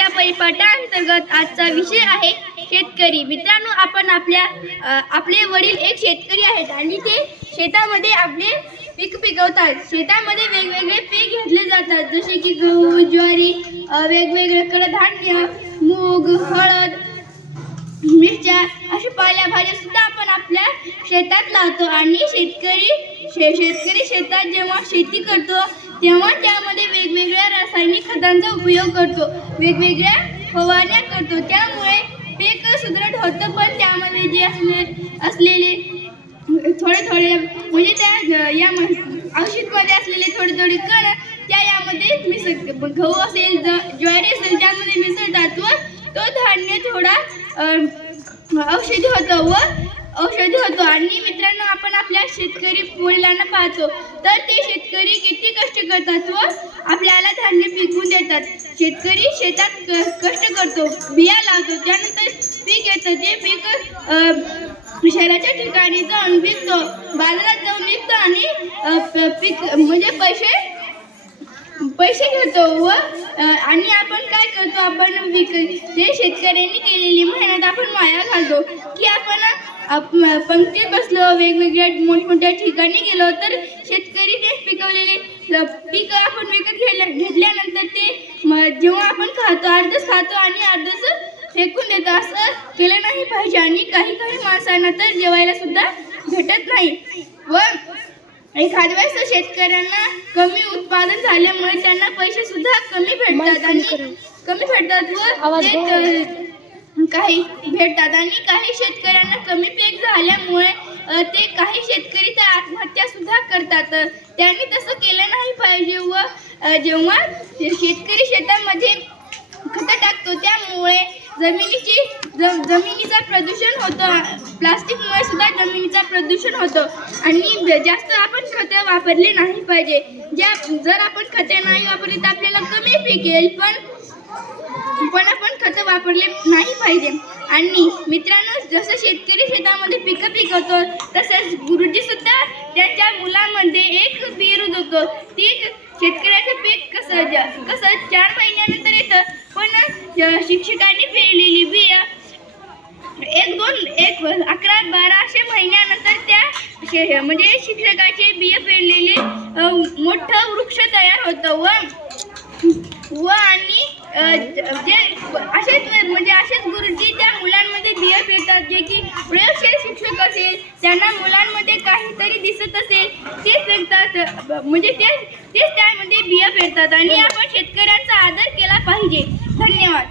आजच्या परिपाठांतर्गत आजचा विषय आहे शेतकरी. मित्रांनो, आपण आपले वडील एक शेतकरी आहेत आणि ते शेतामध्ये आपले पीक पिकवतात. शेतामध्ये वेगवेगळे पीक घेतले जातात, जसे की गहू, ज्वारी, वेगवेगळे कडधान्य, मूग, हळद, मिरच्या अशा पालेभाज्या सुद्धा आपण आपल्या शेतात लावतो. आणि शेतकरी शेतात जेव्हा शेती करतो तेव्हा त्यामध्ये वेगवेगळ्या रासायनिक खतांचा उपयोग करतो, वेगवेगळ्या फवारण्या करतो. त्यामुळे पीक सुदृढ होतं, पण त्यामध्ये जे असलेले थोडे म्हणजे त्या या औषधमध्ये असलेले थोडे कण त्या यामध्ये मिसळते. गहू असेल, ज्वारी असेल, त्यामध्ये मिसळतात व तो धान्य थोडा औषधी होतो. आणि मित्रांनो, आपण आपल्या शेतकरी वडिलांना पाहतो तर ते शेतकरी किती कष्ट करतात व आपल्याला धान्य पिकवून देतात. शेतकरी शेतात कष्ट करतो, बिया लावतो, त्यानंतर पीक येतं. ते पीक शहराच्या ठिकाणी जाऊन विकतो, बाजारात जाऊन विकतो आणि पीक म्हणजे पैसे घेतो. व आणि आपण काय करतो, आपण जे शेतकऱ्यांनी केलेली मेहनत आपण वाया घालतो. की आपण पंक्तीत बसलो, वेगवेगळ्या मोठमोठ्या ठिकाणी गेलो तर शेतकरी ते पिकवलेले पीक आपण विकत घेतल्यानंतर ते जेव्हा आपण खातो, अर्धच खातो आणि अर्धच फेकून देतो. असं केलं नाही पाहिजे. आणि काही माणसांना तर जेवायला सुद्धा भेटत नाही. व एखाद्या वेळेस शेतकऱ्यांना कमी उत्पादन झाल्यामुळे त्यांना पैसे सुद्धा कमी भेटतात व काही भेटतात. आणि काही शेतकऱ्यांना कमी पीक झाल्यामुळे काही शेतकरी तर आत्महत्या सुद्धा करतात. त्यांनी तसं केलं नाही पाहिजे. व जेव्हा शेतकरी शेतामध्ये खत टाकतो त्यामुळे जमिनीचा प्रदूषण होतं. प्लास्टिकमुळे सुद्धा जमिनीचा प्रदूषण होतं. आणि जास्त आपण खते वापरले नाही पाहिजे. जर आपण खते नाही वापरली तर आपल्याला कमी पीक येईल, पण आपण खतं वापरले नाही पाहिजे. आणि मित्रांनो, जसं शेतकरी शेतामध्ये पिकं पिकवतो तसंच गुरुजी सुद्धा त्यांच्या मुलांमध्ये एक बी रुजवतो. ती शेतकऱ्याचं पीक कसं 4 महिन्यानंतर येतं, पण शिक्षकांनी पेरलेली बिया 11-12 अशा महिन्यानंतर त्या म्हणजे शिक्षकाचे बिया पेरलेले मोठं वृक्ष तयार होतं. व आणि असेच गुरुजी त्या मुलांमध्ये बिया पेरतात. जे की प्रयोगशील शिक्षक असेल, त्यांना मुलांमध्ये काहीतरी दिसत असेल तेच पेरतात, म्हणजे तेच त्यामध्ये बिया पेरतात. आणि आपण शेतकऱ्यांचा आदर केला पाहिजे. धन्यवाद.